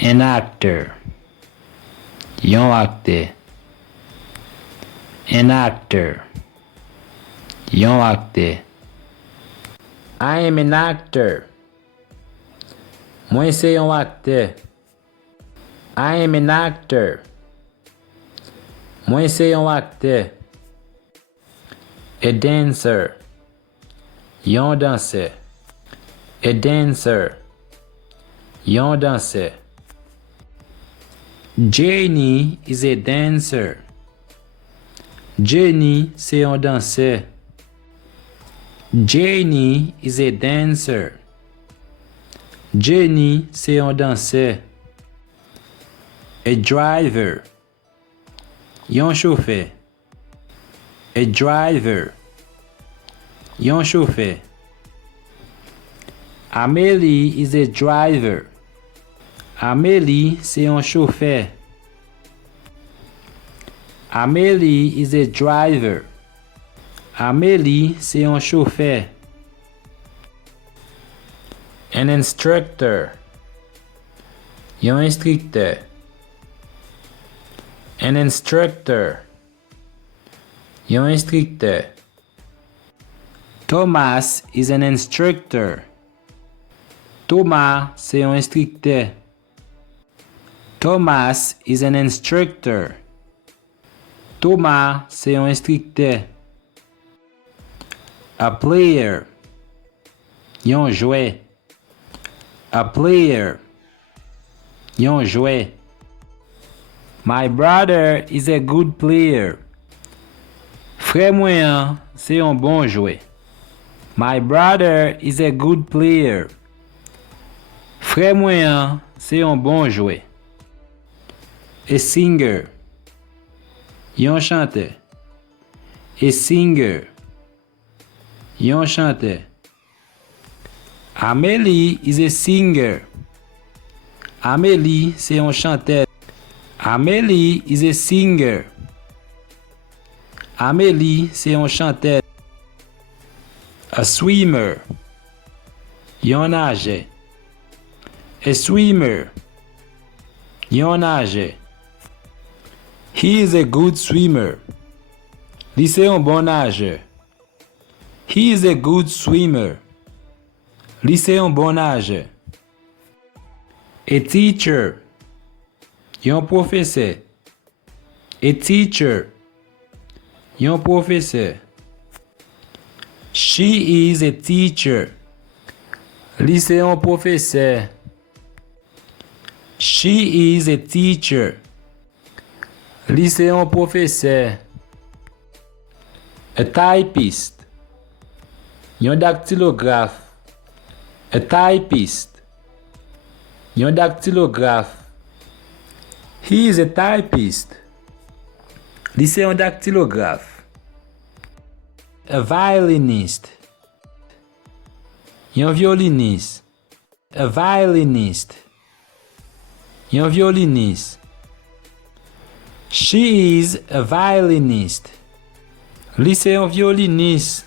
An actor. Yon acteur. An actor. Yon acteur. I am an actor. Mwen se yon acteur. I am an actor. Mwen se yon acteur. A dancer. Yon danseur. A dancer. Yon danseur. Jenny is a dancer. Jenny c'est un danseur. Jenny is a dancer. Jenny c'est un danseur. A driver. Yon chauffeur. A driver. Yon chauffeur. Amélie is a driver. Amélie c'est un chauffeur. Amélie is a driver. Amélie c'est un chauffeur. An instructor. Yon instructeur. An instructor. Yon instructeur. Thomas is an instructor. Thomas c'est un instructeur. Thomas is an instructor. Thomas c'est un instructeur. A player. Yon jouet. A player. Yon jouet. My brother is a good player. Frère moi c'est un bon jouet. My brother is a good player. Frère moi c'est un bon jouet. A singer. Yon chanteur. A singer. Yon chanteur. Amélie is a singer. Amélie c'est un chanteur. Amélie is a singer. Amélie c'est un chanteur. A swimmer. Yon nage. A swimmer. Yon nage. He is a good swimmer. Li c'est un bon nageur. He is a good swimmer. Li c'est un bon nageur. A teacher. Yon professeur. A teacher. Yon professeur. She is a teacher. Li c'est un professeur. She is a teacher. Li c'est un professeur. A typist. Yon dactylographe. A typist. Yon dactylographe. He is a typist. Li c'est un dactylographe. A violinist. Yon violiniste. A violinist. Yon violiniste. She is a violinist. Li c'est un violiniste.